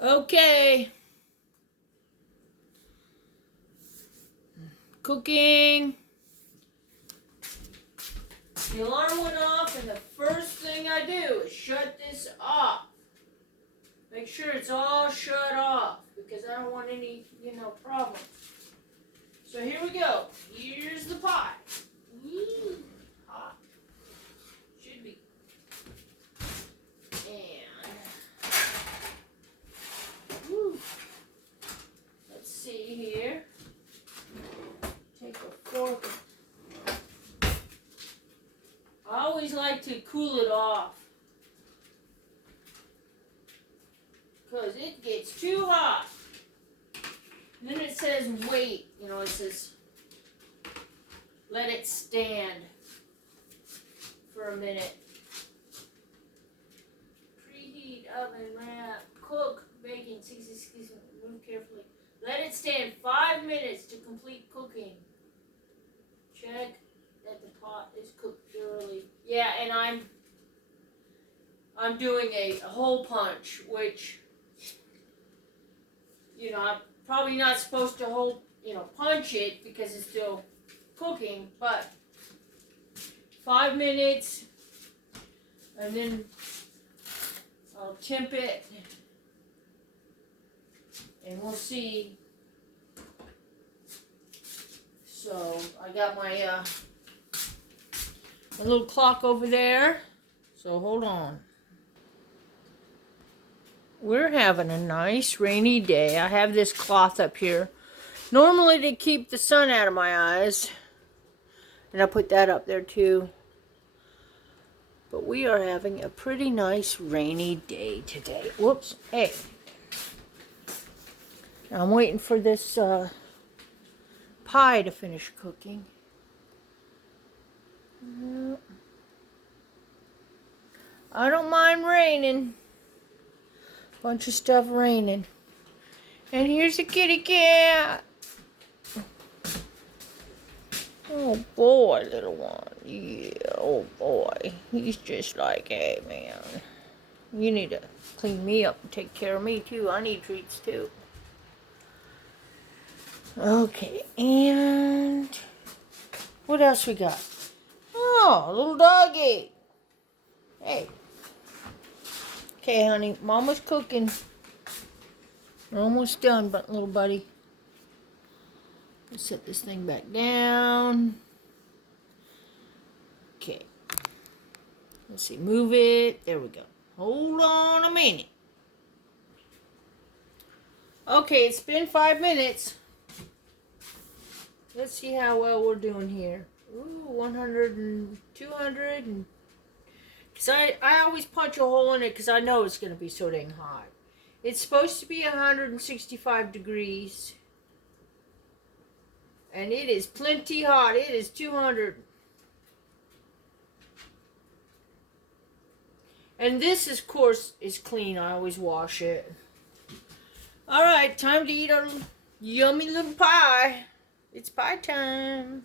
Okay. Cooking. The alarm went off, and the first thing I do is shut this off. Make sure it's all shut off because I don't want any, problems. So here we go. Here's the pie. Ooh, hot. Should be. And let's see here. Take a fork. I always like to cool it off because it gets too hot. And then it says wait. It says let it stand for a minute. Preheat oven wrap. Cook baking 60 seconds. Move carefully. Let it stand 5 minutes to complete cooking. Check that the pot is cooked thoroughly. Yeah, and I'm doing a hole punch, which I'm probably not supposed to punch it because it's still cooking, but 5 minutes, and then I'll temp it, and we'll see. So I got my little clock over there, so hold on. We're having a nice rainy day. I have this cloth up here, normally to keep the sun out of my eyes, and I put that up there too. But we are having a pretty nice rainy day today. Whoops, hey. Now I'm waiting for this pie to finish cooking. I don't mind raining. Bunch of stuff raining. And here's a kitty cat. Oh boy, little one. Yeah, oh boy. He's just like, hey man, you need to clean me up and take care of me too. I need treats too. Okay, and what else we got? Oh, a little doggy. Hey. Okay, honey, Mama's cooking. We're almost done, but little buddy. Let's set this thing back down. Okay. Let's see, move it. There we go. Hold on a minute. Okay, it's been 5 minutes. Let's see how well we're doing here. Ooh, 100 and 200. And because I always punch a hole in it because I know it's going to be so dang hot. It's supposed to be 165 degrees. And it is plenty hot. It is 200. And this, of course, is clean. I always wash it. Alright, time to eat our yummy little pie. It's pie time.